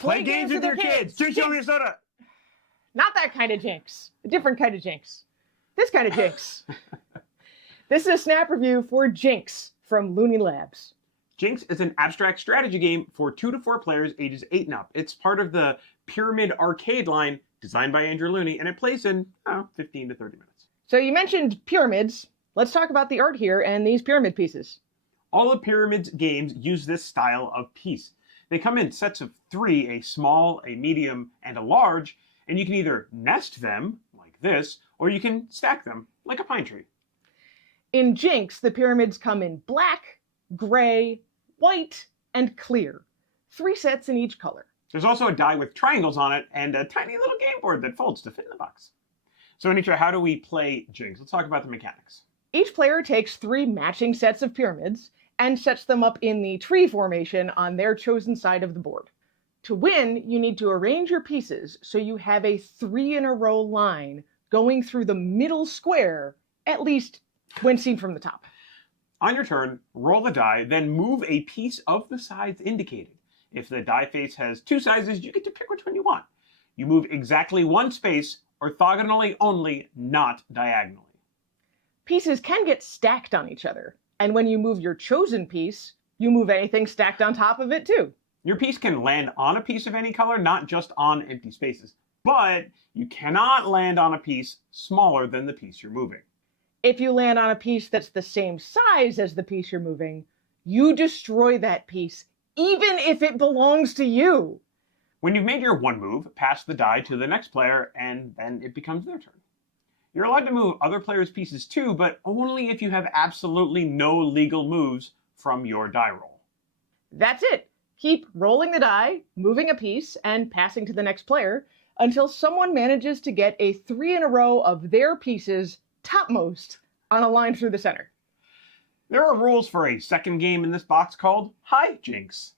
Play games with your kids. Jinx, show me a soda. Not that kind of Jinx. A different kind of Jinx. This kind of Jinx. This is a snap review for Jinxx from Looney Labs. Jinxx is an abstract strategy game for 2 to 4 players ages 8 and up. It's part of the Pyramid arcade line designed by Andrew Looney, and it plays in 15 to 30 minutes. So you mentioned pyramids. Let's talk about the art here and these pyramid pieces. All of Pyramid's games use this style of piece. They come in sets of 3, a small, a medium, and a large, and you can either nest them, like this, or you can stack them, like a pine tree. In Jinxx, the pyramids come in black, gray, white, and clear. 3 sets in each color. There's also a die with triangles on it, and a tiny little game board that folds to fit in the box. So Anitra, how do we play Jinxx? Let's talk about the mechanics. Each player takes 3 matching sets of pyramids and sets them up in the tree formation on their chosen side of the board. To win, you need to arrange your pieces so you have a 3-in-a-row line going through the middle square, at least when seen from the top. On your turn, roll the die, then move a piece of the sides indicated. If the die face has 2 sizes, you get to pick which one you want. You move exactly 1 space, orthogonally only, not diagonally. Pieces can get stacked on each other, and when you move your chosen piece, you move anything stacked on top of it too. Your piece can land on a piece of any color, not just on empty spaces. But you cannot land on a piece smaller than the piece you're moving. If you land on a piece that's the same size as the piece you're moving, you destroy that piece, even if it belongs to you. When you've made your 1 move, pass the die to the next player, and then it becomes their turn. You're allowed to move other players' pieces too, but only if you have absolutely no legal moves from your die roll. That's it. Keep rolling the die, moving a piece, and passing to the next player until someone manages to get a 3-in-a-row of their pieces topmost on a line through the center. There are rules for a second game in this box called Hijinks.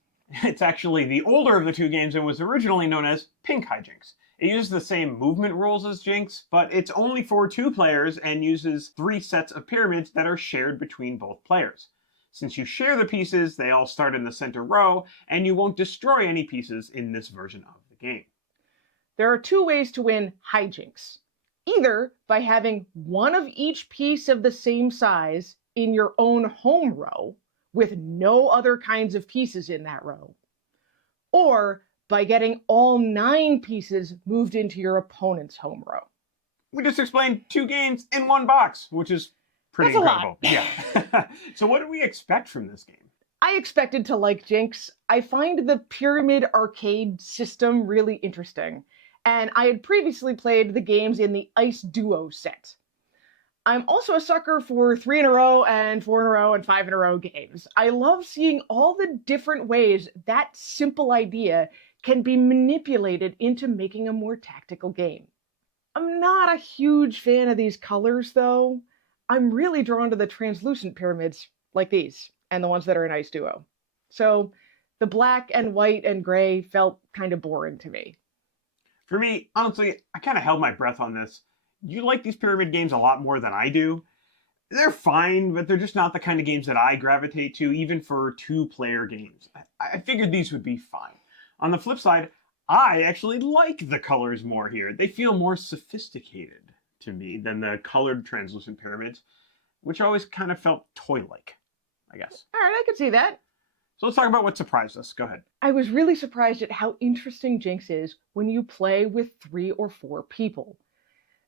It's actually the older of the 2 games and was originally known as Pink Hijinks. It uses the same movement rules as Jinxx, but it's only for 2 players and uses 3 sets of pyramids that are shared between both players. Since you share the pieces, they all start in the center row, and you won't destroy any pieces in this version of the game. There are 2 ways to win Hijinks. Either by having 1 of each piece of the same size in your own home row, with no other kinds of pieces in that row, or by getting all 9 pieces moved into your opponent's home row. We just explained 2 games in 1 box, which is pretty incredible. Yeah. So what do we expect from this game? I expected to like Jinxx. I find the pyramid arcade system really interesting, and I had previously played the games in the Ice Duo set. I'm also a sucker for 3-in-a-row and 4-in-a-row and 5-in-a-row games. I love seeing all the different ways that simple idea can be manipulated into making a more tactical game. I'm not a huge fan of these colors, though. I'm really drawn to the translucent pyramids, like these, and the ones that are in Ice Duo. So the black and white and gray felt kind of boring to me. For me, honestly, I kind of held my breath on this. You like these pyramid games a lot more than I do. They're fine, but they're just not the kind of games that I gravitate to, even for 2-player games. I figured these would be fine. On the flip side, I actually like the colors more here. They feel more sophisticated to me than the colored translucent pyramids, which always kind of felt toy-like, I guess. All right, I could see that. So let's talk about what surprised us. Go ahead. I was really surprised at how interesting Jinxx is when you play with 3 or 4 people.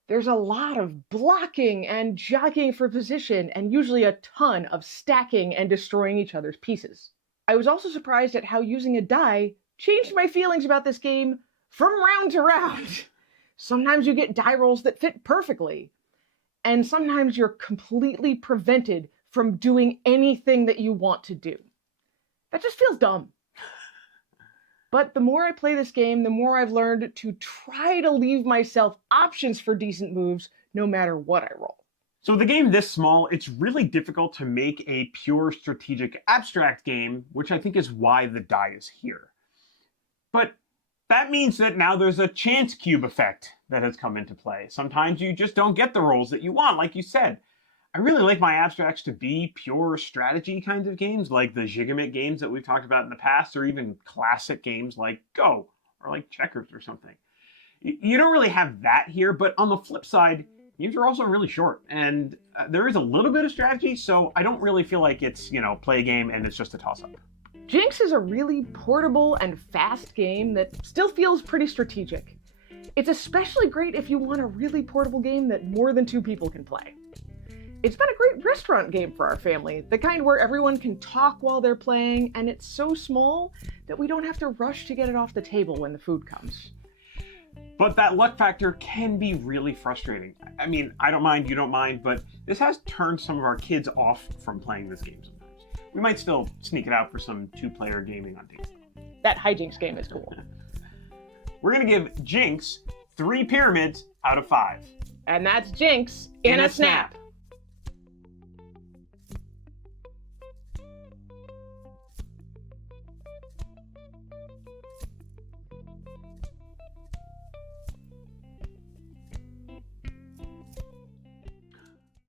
There's a lot of blocking and jockeying for position, and usually a ton of stacking and destroying each other's pieces. I was also surprised at how using a die changed my feelings about this game from round to round. Sometimes you get die rolls that fit perfectly, and sometimes you're completely prevented from doing anything that you want to do. That just feels dumb. But the more I play this game, the more I've learned to try to leave myself options for decent moves, no matter what I roll. So with a game this small, it's really difficult to make a pure strategic abstract game, which I think is why the die is here. But that means that now there's a chance cube effect that has come into play. Sometimes you just don't get the rolls that you want, like you said. I really like my abstracts to be pure strategy kinds of games, like the Jigament games that we've talked about in the past, or even classic games like Go or like checkers or something. You don't really have that here, but on the flip side, games are also really short, and there is a little bit of strategy, so I don't really feel like it's, play a game and it's just a toss-up. Jinxx is a really portable and fast game that still feels pretty strategic. It's especially great if you want a really portable game that more than 2 people can play. It's been a great restaurant game for our family, the kind where everyone can talk while they're playing, and it's so small that we don't have to rush to get it off the table when the food comes. But that luck factor can be really frustrating. I mean, I don't mind, you don't mind, but this has turned some of our kids off from playing this game sometimes. We might still sneak it out for some 2-player gaming on dates. That Hijinks game is cool. We're going to give Jinxx 3 pyramids out of 5. And that's Jinxx in a snap.